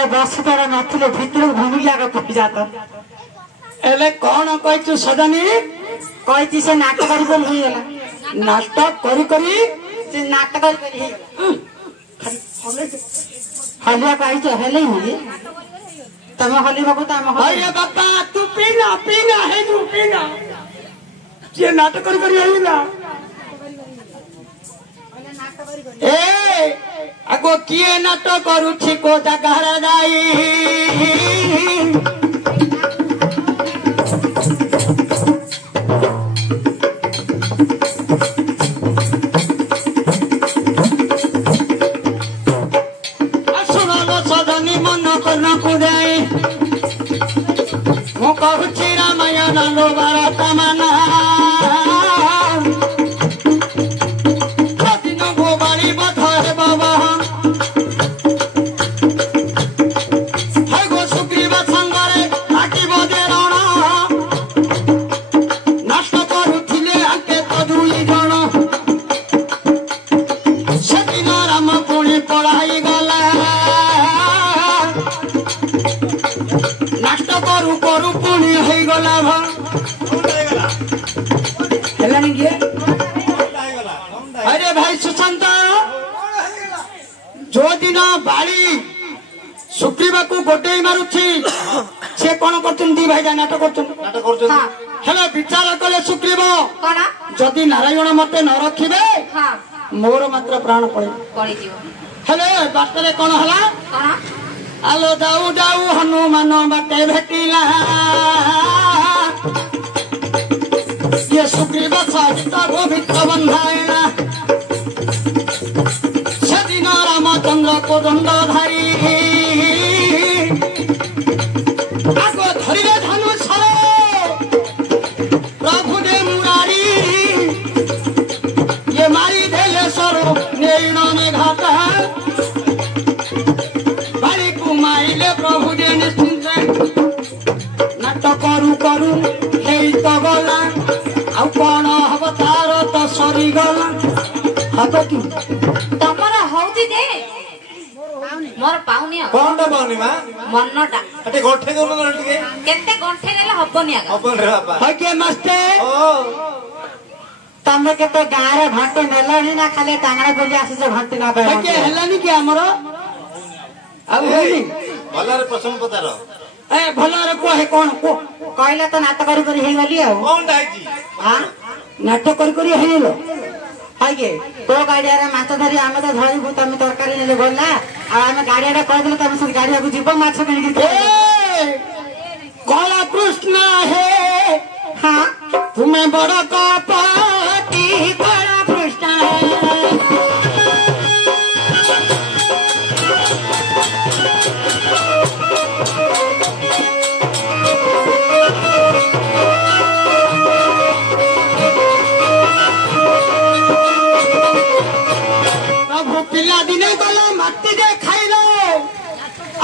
रे बस तर नथिले भितर घुमी जागा पि जाता एले कौन कहचु सदनी कहती से नाटक करी बोल होई गेला नाटक करी करी से नाटक करी हलिया पाई तो हेले ही तम हली बाबू तम अरे बाबा तू पीना पीना है तू पीना ये नाटक करी आइला ए आगो किए नाटक करूछि को जगह जाई कहूँ रामायण लो भारत माना दिन गोबाड़ी बध है बाबा है गो सुग्रीव संगरे आकिब दे रण नष्ट करुथिले आके तो दुई जण सेदिन राम पुणी पढ़ाई गला नष्ट करू करू पुणी हो गला अरे भाई सुशांत जो दिन बाड़ी सुग्रीव को गोटे मारुछि से कौन कर भाई जा नाटक कर विचार कले सुग्रीव जदि नारायण मते न रखिबे मोर मात्र प्राण पड़े बाटे कौन है आलो जाऊ जाऊ हनुमान बाटे भेटिला ये सुग्रीव सहित गोविंद बंधायना सेदिन रामचंद्र को दंड धारी आगो धरिले धनुष प्रभु दे मुरारी ये मारी देले सरो नैण में घाट माइले प्रभु दे निश्चिंत नाटक करू करू हे तो गला आ कौन हम तार तो सरी गला हब कि तमरा हौती दे मोर पाउनी कोनटा पाउनी मा मनटा अटे गोठे दोन लटके केते गोठे नेले हबनी आगा हबन रे बाबा है के मस्ते ओ तमे केते गारे भाटे नेलानी ना खाली टांगरा बोली आसी से भाटे ना है के हेलानी के हमरो अब होनी भलारे प्रश्न पतार ए भलारे को है कौन को कहला तो नाटक करी हे गली आ कौन डाइजी हां नाटक करी हेलो हागे तो गाड़िया रे माछ धरी आमे तो धरी भूत आमे तरकारी नेले बोलला आ आमे गाड़िया रे कह देले तमे से गाड़िया को जीव माछ कनी के काला कृष्ण है हां तुम्हें बड़ा कपटी काला कृष्ण है पिला दिने गलो माटी दे खाइलो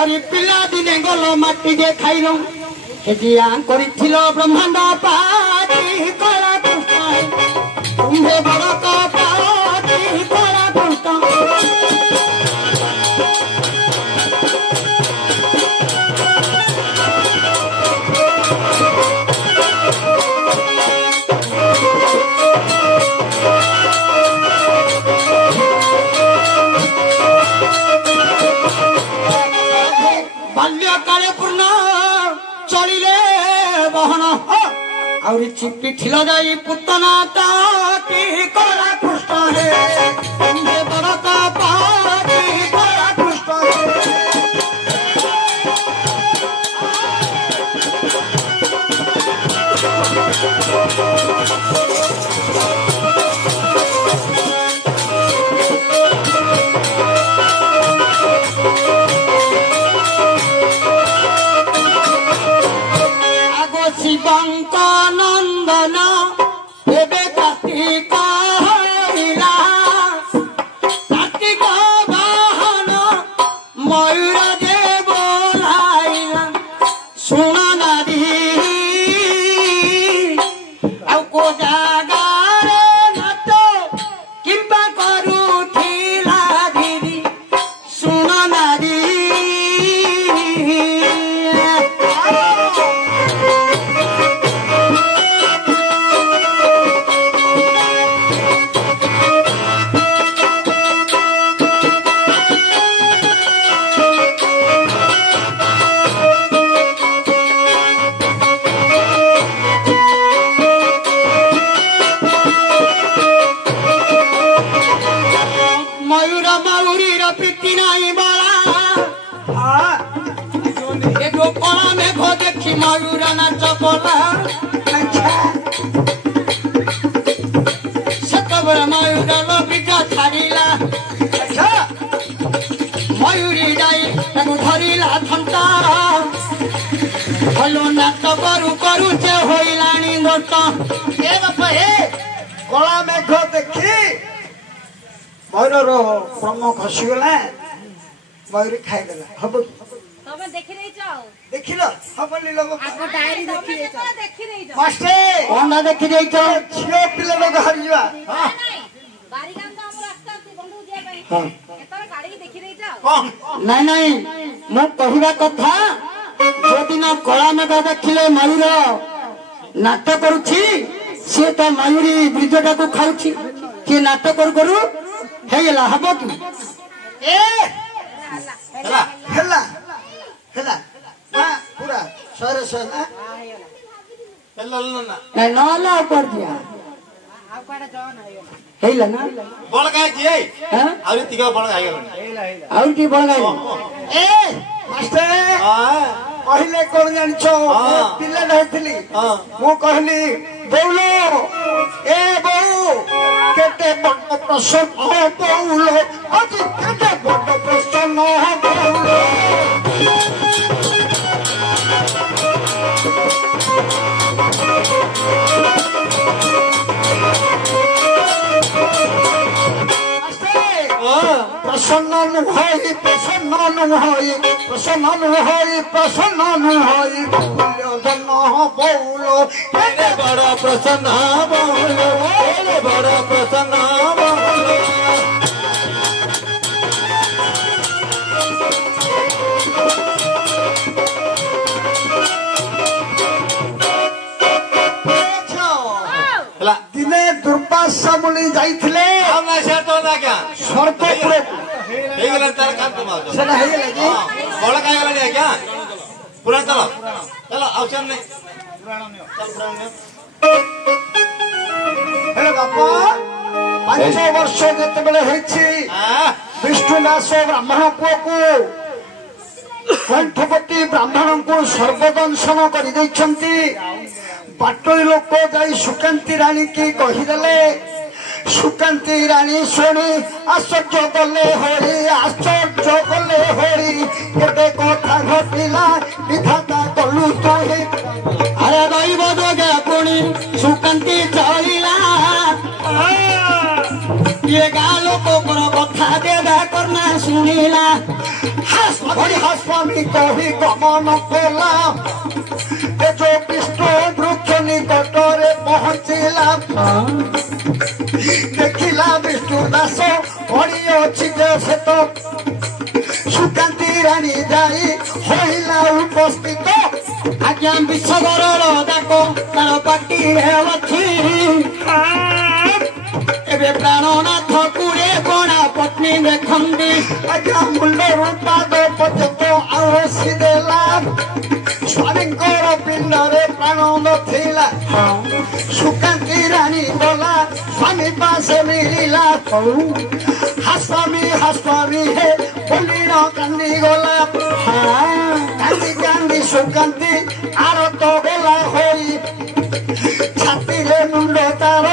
अरे पिला दिने गलो माटी दे खाइलो हेजिया करिथिलो ब्रह्मांड पाटी कला कृष्ण तुम्हे बड़ कपाटी कला कृष्ण बाल्यकाले पूर्ण चलिले बहन आउरी चिपी थिल जाई पुतना ताकी कला कृष्ण हे तुम्हे बड़ कपाटी कला कृष्ण शिवंक नंदन एबे कार्तिक हरिला कार्तिक वाहन मयूर देव लाइला सुन नारी आ को जागारे नाट किंबा करूथिला धीरी सुन नारी ମୟୂର ନାଚ କଲା ସେତେବେଳେ ମୟୂର ଲବିଜ ଛାଡ଼ିଲା ମୟୂରୀ ଯାଇ ତାକୁ ଧରିଲା ଥଣ୍ଟା ଭଲ ନାଚ କରୁ କରୁ ଯେ ହୋଇଲାଣି ଦୋଷ ଏ ବାପା ଏ କଳା ମେଘ ଦେଖି ମୟୂରର ବ୍ରହ୍ମ ଖସିଗଲା ମୟୂରୀ ଖାଇଦେଲା ହବ କି ତମେ ଦେଖି ଦେଇଛ ଆଉ ଦେଖିଲ ହବନି ଲୋକ ଆଗ ଡାଏରୀ ଦେଖି ଦେଇଛ ଦେଖି ଦେଇଛ ମାଷ୍ଟେ କଣ ଦେଖି ଦେଇଛ ଝିଅ ପିଲା ଲୋକ ହାରିଯିବା ନାଇଁ ବାରିଗାଁ ତ ଆମର ଆସୁଛନ୍ତି ବନ୍ଧୁ ଯିବା ପାଇଁ ଏଥର ଗାଡିକି ଦେଖି ଦେଇଛ ଆଉ ନାଇଁ ନାଇଁ ମୁଁ କହିବା କଥା ଯୋଉଦିନ କଳା ମେଘ ଦେଖିଲେ ମୟୂର ନାଟ କରୁଛି ସିଏ ତ ମୟୂରୀ ବୀଜଟାକୁ ଖାଉଛି କିଏ ନାଟ କରୁ କରୁ ହେଇଗଲା ହବ କି ଏ ହେଲା ହେଲା ପୁରା 100 ନା ନାଇଁ ନହେଲେ ଆଉ କରିଦିଆ ହେଇଲା ନା ବଳକା ହେଇଛି ହଁ? ଆହୁରି ତିକ ବଳକା ହେଇଗଲାଣି ଆଉ ଟିକେ ବଳ ଗାଈ ଏ ମାଷ୍ଟେ କହିଲେ କଣ ଜାଣିଛ ପିଲାଟା ହେଇଥିଲି ମୁଁ କହିଲି ବଉଲ ଏ ବୋଉ କେତେ ବଡ ପ୍ରସନ୍ନ ବଉଲ ଆଜି କେତେ ବଡ ପ୍ରସନ୍ନ ବଉଲ প্রসন্ন নুহই প্রসন্ন নুহই প্রসন্ন নুহই প্রসন্ন নুহই জন্য বৌল এরে বড় প্রসন্ন বৌল এরে বড় প্রসন্ন বৌল ହେଲା দিনে দুর্বাসা মুনি যাইଥିଲେ আমরা সেটা আজ্ঞା সর্বপুরକୁ ହେଇଗଲାଣି ତାର କାମ ମାଉଛ ସେଟା ହେଇଗଲା କି ବଳକା ହେଇଗଲାଣି ଆଜ୍ଞା ପୁରାଣ ଚାଲ ଚାଲ ଆଉ ସେ ନାହିଁ ହେଲେ ବାପା 5 ବର୍ଷ ଯେତେବେଳେ ହେଇଛି ବିଷ୍ଣୁଦାସ ବ୍ରାହ୍ମଣ ପୁଅକୁ କଣ୍ଠପତି ବ୍ରାହ୍ମଣଙ୍କୁ ସର୍ବଦଂଶନ କରିଦେଇଛନ୍ତି ବାଟୋଇ ଲୋକ ଯାଇ ସୁକାନ୍ତି ରାଣୀ କି କହିଦେଲେ ସୁକାନ୍ତି ରାଣୀ ଶୁଣି ଆଶ୍ଚର୍ଯ୍ୟ କଲେ ହରି ଆଶ୍ଚର୍ଯ୍ୟ କଲେ ହରି କେତେ କଥା ଘଟିଲା ବିଧାତା କଲୁ ତୁ ଆରେ ରହିବ ଜଗା ପୁଣି ସୁକାନ୍ତି ଚଳିଲା ଇଏ ଗାଁ ଲୋକଙ୍କର କଥା ଦେବା କର୍ଣ୍ଣା ଶୁଣିଲା ହାସ୍ୱାମୀ କହି ଗମନ କଲା ଏ ଯୋଉ ବିଷ୍ଣୁ ବୃକ୍ଷ ନିକଟରେ ପହଞ୍ଚିଲା ଦେଖିଲା ବିଷ୍ଣୁ ଦାସ ପଡି ଅଛି ଯେ ସେ ତ ସୁକାନ୍ତି ରାଣୀ ଯାଇ ହୋଇଲା ଉପସ୍ଥିତ ଆଜ୍ଞା ବିଶ୍ୱବରର ଯାକ ତାର ପାଟିରେ ଅଛି ଏବେ ପ୍ରାଣନାଥ କୁଡେ ଗଣା ପତ୍ନୀ ଦେଖନ୍ତି ଆଜ୍ଞା ମୁଣ୍ଡରୁ ପାଦ ପର୍ଯ୍ୟନ୍ତ ଆଉସି ଦେଲା ସ୍ୱାମୀଙ୍କର ପିଣ୍ଡରେ ପ୍ରାଣ ନଥିଲା ସୁକାନ୍ତି ରାଣୀ ଗଲା ସ୍ୱାମୀ ପାଶେ ମିଳିଲା ହାସ୍ୱାମୀ ହେ ବୋଲି ନ କାନ୍ଦି ଗଲା କାନ୍ଦି କାନ୍ଦି ସୁକାନ୍ତି ଆରତ ଗଲା ହୋଇ ଛାତିରେ ମୁଣ୍ଡ ତାର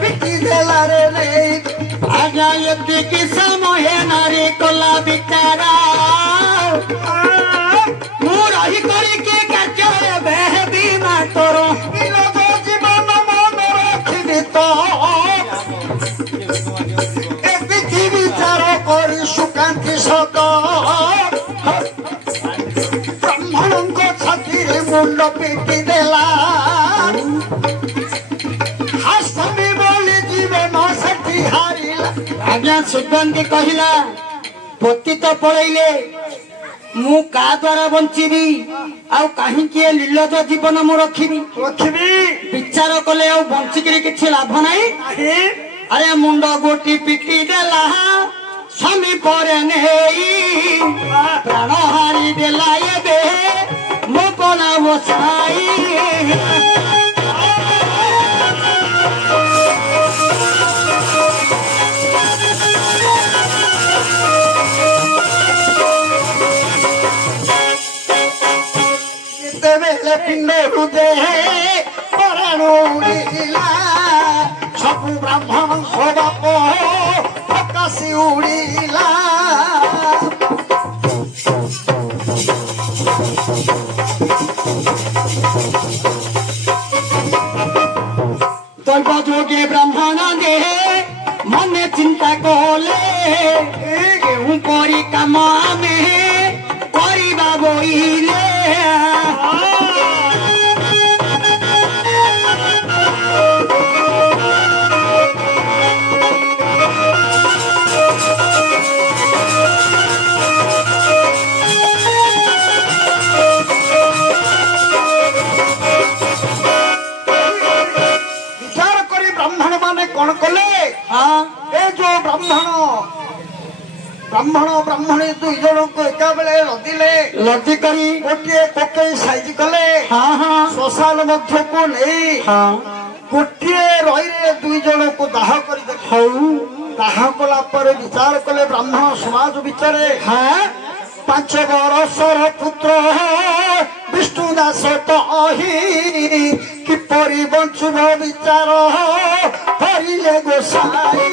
ପିଟି ଦେଲା ରେ ନେଇ ଆଜ୍ଞା ଏତିକି ସମୟ ନାରୀ କଲା ବିଚାରା ମୁଁ ରହି କରିକି କାର୍ଯ୍ୟରେ ବେହେବି ମାତର ଜୀବନ ମନ ରଖିବି ତ ଏମିତି ବିଚାର କରି ସୁକାନ୍ତି ସତ ବ୍ରାହ୍ମଣଙ୍କ ଛାତିରେ ମୁଣ୍ଡ ପିଟି ଦେଲା ହାସ୍ୱାମୀ ବୋଲି ଜୀବନ ସେଠି ହାରିଲା ଆଜ୍ଞା ସୁଗନ୍ଧି କହିଲା ପତି ତ ପଳେଇଲେ ମୁଁ କା ଦ୍ୱାରା ବଞ୍ଚିବି ଆଉ କାହିଁକି ଏ ଲୀଳଜ ଜୀବନ ମୁଁ ରଖିବି ବିଚାର କଲେ ଆଉ ବଞ୍ଚିକିରି କିଛି ଲାଭ ନାହିଁ ଆରେ ମୁଣ୍ଡ ଗୋଟି ପିଟି ଦେଲା ସ୍ୱାମୀ ପରେ ନେଇ ପ୍ରାଣ ହାରି ଦେଲା ଏବେ ମୋ କଳା ବସାଇ ପିଣ୍ଡରୁ ଯେ ପରାଣ ଉଡ଼ିଲା ସବୁ ବ୍ରାହ୍ମଣଙ୍କ ବାପ ପ୍ରକାଶି ଉଡ଼ିଲା দৈব যোগে ব্রাহ্মণ দেহে মনে চিন্তা কলে কেউ করি কাম আমি করিবা বইলে कौन कले हाँ ए जो ब्राह्मण ब्राह्मणी दुई जन को एका बेले लदी करी गोटे कोकई साइज कले हाँ हाँ श्मशान मध्य को नहीं हाँ गोटे रही दुई जन को दाह कर दाह कला पर विचार कले ब्राह्मण समाज विचार हाँ 5 बरसर पुत्र विष्णुदास तो किपरि बंचुब विचार हरिले गोसाई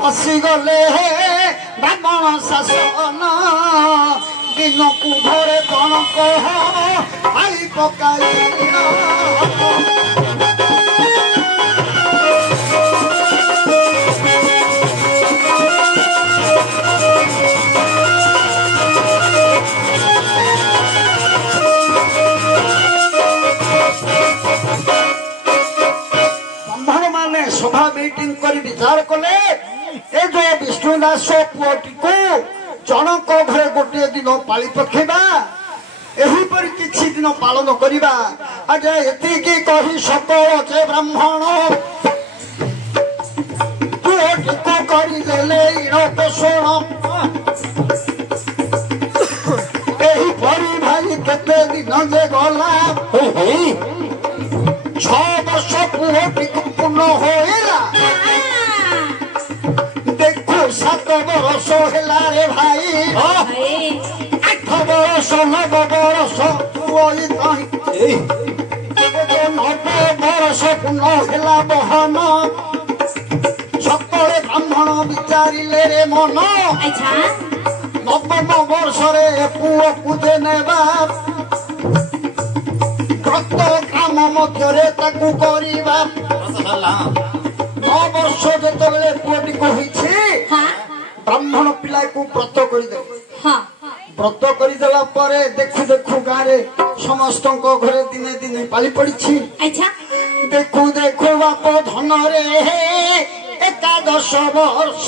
बसी गले ब्राह्मण शासन दिन को घरे कौन कह आई पकाई ब्राह्मण माने सभा मीटिंग कर विचार कले ए जो विष्णुदास पुओटी को जनक घरे गोटे दिन पाली पकेबा एहीपरि किछि दिन पालन करिबा आगे एतिकी कहि सकल जे ब्राह्मण पुओटी को करि देले इनो पोषण एहीपरि भाई केते दिन जे गला 6 वर्ष पुओटी को पूर्ण होइला 7 बरस हेला रे भाई 8 बरस 9 बरस 9 बरस पूर्ण हेला बहन सकले ब्राह्मण विचारिले रे मन 9 वर्ष रे पुओ पूजे नेबा व्रत ग्राम मध्य ताकू करिबा 9 वर्ष जेतबेले पुओटी को होइछि ब्राह्मण पिला को व्रत करदे व्रत करदेला परे देखु देखु गारे समस्त घरे दिने दिने पाली पड़ी देखु देखु बाप धन रे 11 वर्ष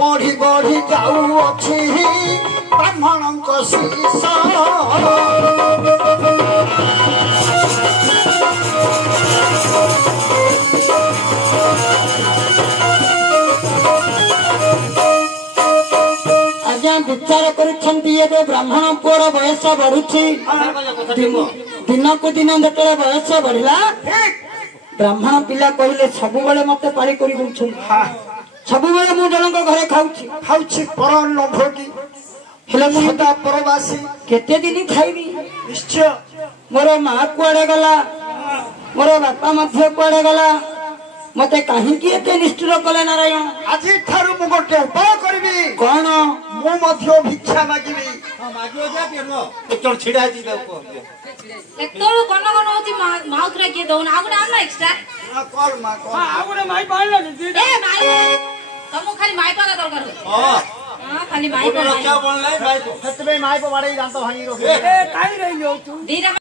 बढ़ी बढ़ी जाऊ अच्छी ब्राह्मण शीश विचार कर ब्राह्मण पुअर बयस बढ़ुची दिन को दिन जो बयस बढ़ला ब्राह्मण पिला कहले सब मत पाली कर सब मु जन घरे खाऊची पर न भोगी परवासी केते दिन खाइबी निश्चय मोर माँ कुआड़े गला मोर बापा मध्य कुआड़े गला मते कहीं निष्ठुर कले नारायण आज ठारू मु गोटे उपाय करबी कौन मु मध्य भिक्षा मागिबी मागियो जा पेरो एकटो छिडा छि देखो एकटो कोन कोन होची माउथरा के दोन आगुडा आम एक्स्ट्रा कॉल मा कॉल हां आगुडा माई पाइला ए माई तमु खाली माई पागा दरकार हो हां खाली माई पागा रक्षा बनलाई माई को खतबे माई को बाड़े जानतो भाई रो ए काई रहिलो तू